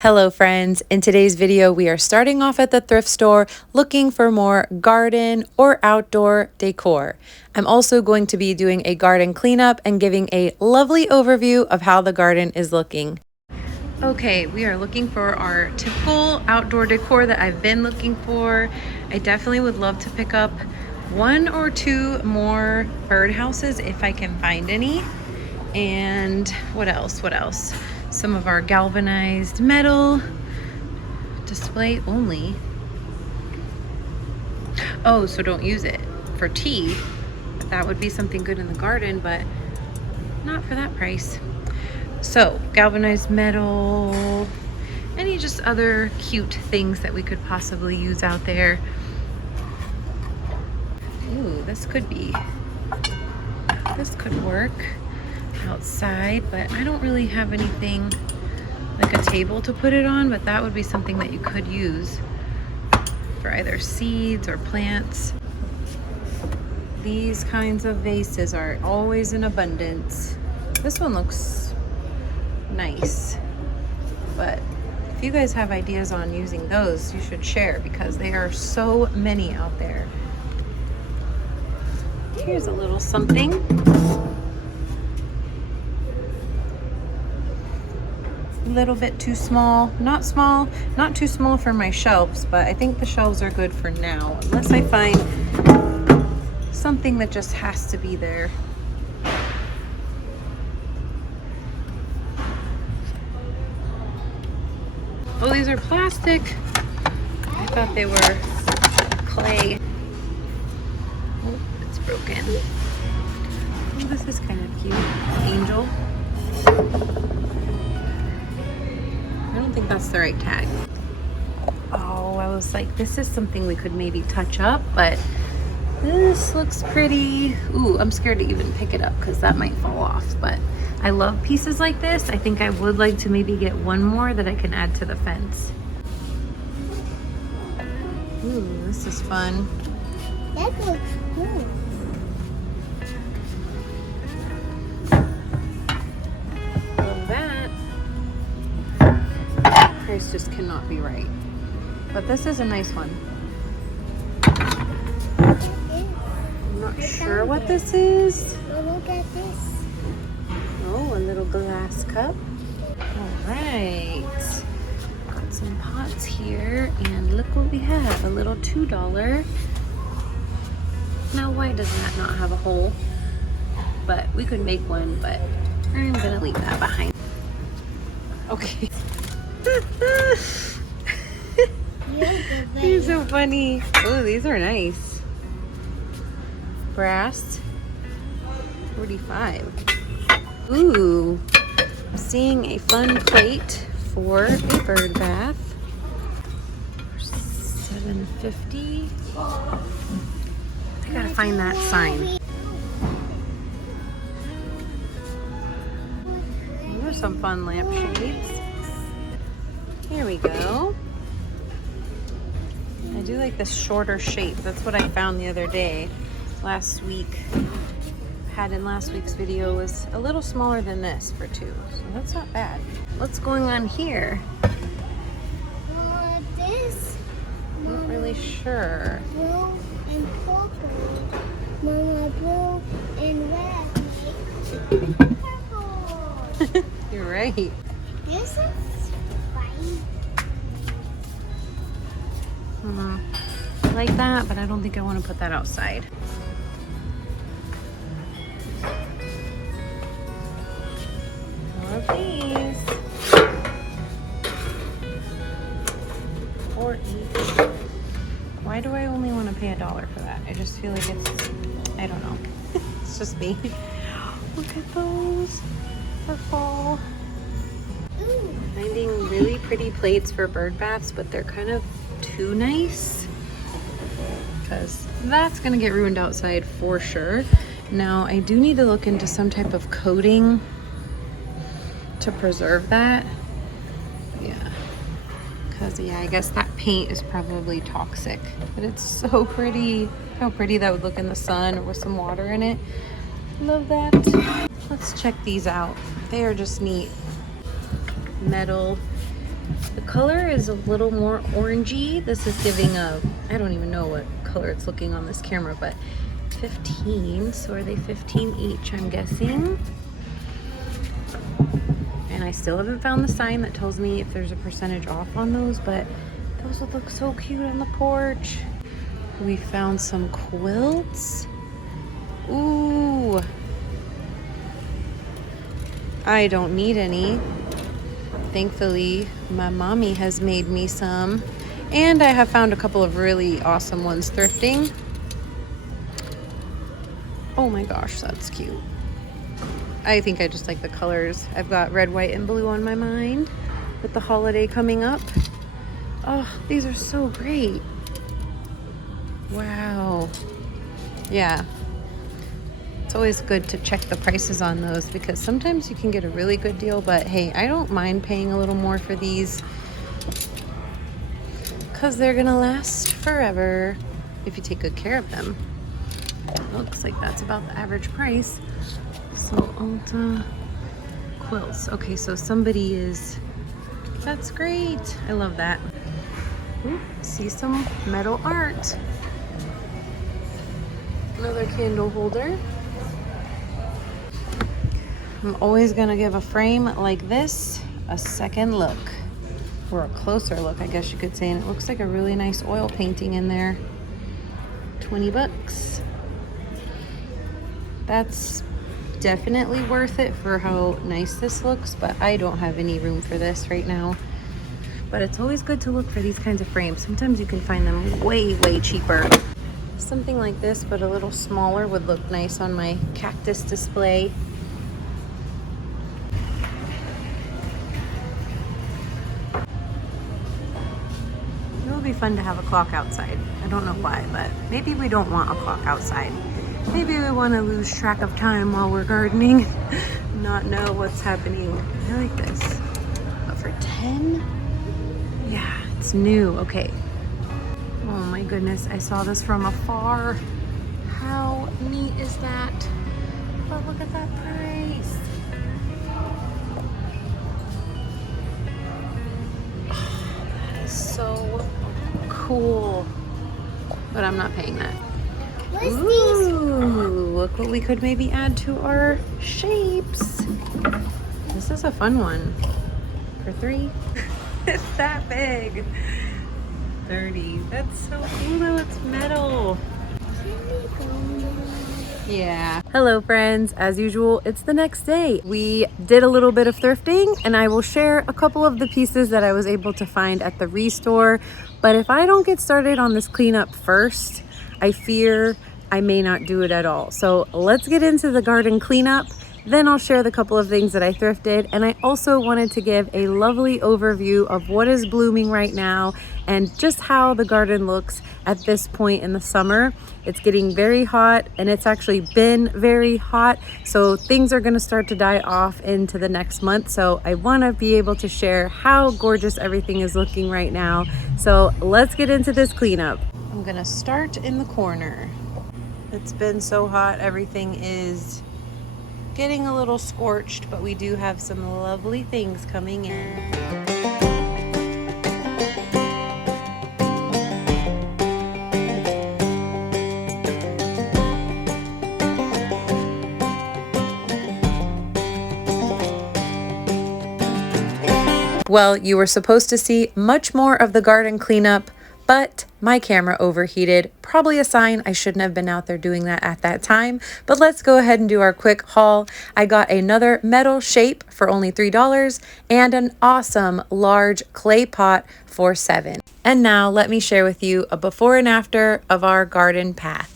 Hello friends, in today's video we are starting off at the thrift store looking for more garden or outdoor decor. I'm also going to be doing a garden cleanup and giving a lovely overview of how the garden is looking. Okay, we are looking for our typical outdoor decor that I've been looking for. I definitely would love to pick up one or two more birdhouses if I can find any. And what else? Some of our galvanized metal, display only. Oh, so don't use it for tea. That would be something good in the garden, but not for that price. So galvanized metal, any just other cute things that we could possibly use out there. Ooh, this could work outside, but I don't really have anything like a table to put it on, but that would be something that you could use for either seeds or plants. These kinds of vases are always in abundance. This one looks nice, but if you guys have ideas on using those, you should share because there are so many out there. Here's a little something. A little bit too small, not too small for my shelves, but I think the shelves are good for now, unless I find something that just has to be there. Oh, these are plastic. I thought they were clay. Oh, it's broken. Oh, this is kind of cute. Angel. I don't think that's the right tag. Oh, I was like, this is something we could maybe touch up, but this looks pretty. Ooh, I'm scared to even pick it up because that might fall off, but I love pieces like this. I think I would like to maybe get one more that I can add to the fence. Ooh, this is fun. That looks cool. Price just cannot be right, but this is a nice one. I'm not sure what this is. Look at this. Oh, a little glass cup. All right, got some pots here, and look what we have, a little $2. Now why does that not have a hole? But we could make one, but I'm gonna leave that behind. Okay. These are so funny. Oh, these are nice. Brass, 45. Ooh, I'm seeing a fun plate for a bird bath. $7.50. I gotta find that sign. These are some fun lampshades. Here we go. I do like this shorter shape. That's what I found the other day. Last week, had in last week's video was a little smaller than this for two. So that's not bad. What's going on here? This. Not really sure. Blue and purple. Mama, blue and red. Purple. You're right. This is I like that, but I don't think I want to put that outside. More of these. 4 each. Why do I only want to pay $1 for that? I just feel like it's, I don't know. It's just me. Look at those for fall. Finding really pretty plates for bird baths, but they're kind of too nice because that's gonna get ruined outside for sure. Now I do need to look into some type of coating to preserve that. Yeah, because I guess that paint is probably toxic, but it's so pretty. How pretty that would look in the sun or with some water in it. Love that. Let's check these out. They are just neat. Metal The color is a little more orangey. This is giving a, I don't even know what color it's looking on this camera, but 15. So are they 15 each, I'm guessing? And I still haven't found the sign that tells me if there's a percentage off on those, but those would look so cute on the porch. We found some quilts. Ooh. I don't need any. Thankfully, my mommy has made me some. And I have found a couple of really awesome ones thrifting. Oh my gosh, that's cute. I think I just like the colors. I've got red, white, and blue on my mind with the holiday coming up. Oh, these are so great. Wow. Yeah. It's always good to check the prices on those because sometimes you can get a really good deal, but hey, I don't mind paying a little more for these because they're gonna last forever if you take good care of them. Looks like that's about the average price. So Ulta quilts. Okay, so somebody is, that's great. I love that. Ooh, see some metal art. Another candle holder. I'm always gonna give a frame like this a second look, or a closer look, I guess you could say. And it looks like a really nice oil painting in there. 20 bucks. That's definitely worth it for how nice this looks, but I don't have any room for this right now. But it's always good to look for these kinds of frames. Sometimes you can find them way, way cheaper. Something like this, but a little smaller, would look nice on my cactus display. It would be fun to have a clock outside. I don't know why, but maybe we don't want a clock outside. Maybe we want to lose track of time while we're gardening, not know what's happening. I like this. But for 10? Yeah, it's new. Okay. Oh my goodness, I saw this from afar. How neat is that? But look at that price. Oh, that is so cool. But I'm not paying that. Ooh, look what we could maybe add to our shapes. This is a fun one. For 3. It's that big. 30. That's so cool though, it's metal. Yeah. Hello friends, as usual, it's the next day. We did a little bit of thrifting and I will share a couple of the pieces that I was able to find at the restore. But if I don't get started on this cleanup first, I fear I may not do it at all. So let's get into the garden cleanup. Then I'll share the couple of things that I thrifted. And I also wanted to give a lovely overview of what is blooming right now and just how the garden looks at this point in the summer. It's getting very hot and it's actually been very hot. So things are gonna start to die off into the next month. So I wanna be able to share how gorgeous everything is looking right now. So let's get into this cleanup. I'm gonna start in the corner. It's been so hot, everything is getting a little scorched, but we do have some lovely things coming in. Well, you were supposed to see much more of the garden cleanup, but my camera overheated. Probably a sign I shouldn't have been out there doing that at that time, but let's go ahead and do our quick haul. I got another metal shape for only $3 and an awesome large clay pot for $7. And now let me share with you a before and after of our garden path.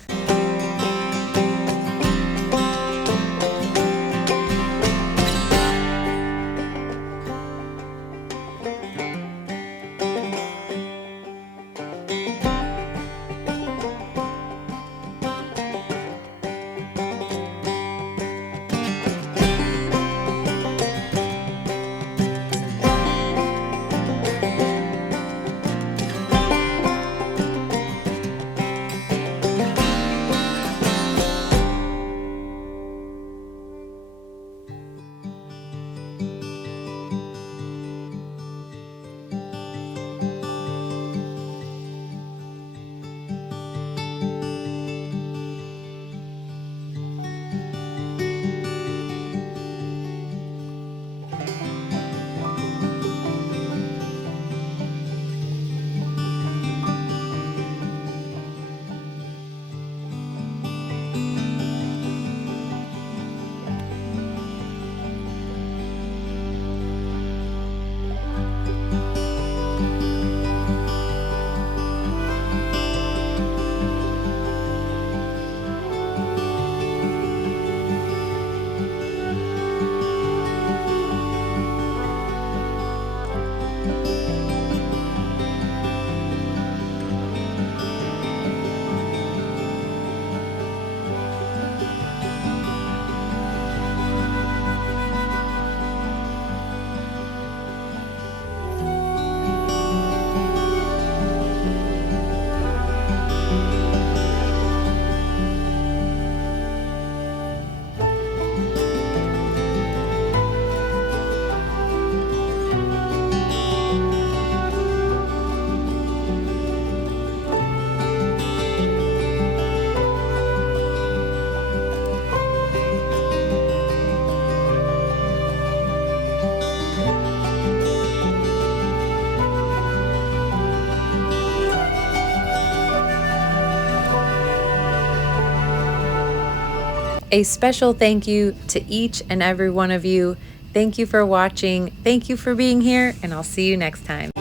A special thank you to each and every one of you. Thank you for watching. Thank you for being here, and I'll see you next time.